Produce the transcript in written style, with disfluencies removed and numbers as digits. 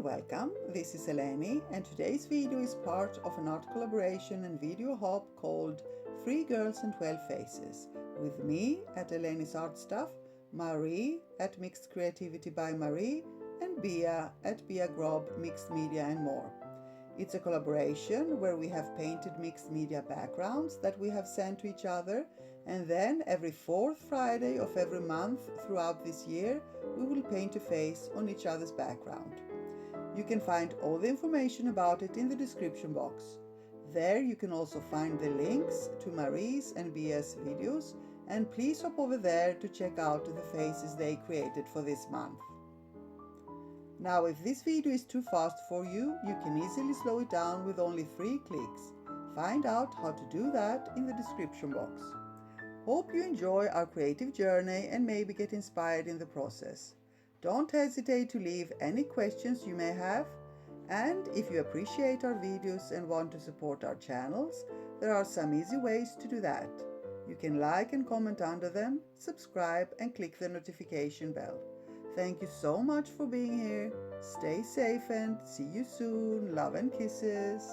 and welcome. This is Eleni, and today's video is part of an art collaboration and video hop called 3 Girls and 12 Faces, with me at elenisartstuff, Marie at Mixed Creativity by Marie, and Bia at Bia Grob Mixed Media and More. It's a collaboration where we have painted mixed media backgrounds that we have sent to each other, and then every fourth Friday of every month throughout this year we will paint a face on each other's background. You can find all the information about it in the description box. There you can also find the links to Marie's and Bia's videos, and please hop over there to check out the faces they created for this month. Now, if this video is too fast for you, you can easily slow it down with only 3 clicks. Find out how to do that in the description box. Hope you enjoy our creative journey and maybe get inspired in the process. Don't hesitate to leave any questions you may have, and if you appreciate our videos and want to support our channels, there are some easy ways to do that. You can like and comment under them, subscribe and click the notification bell. Thank you so much for being here. Stay safe and see you soon. Love and kisses.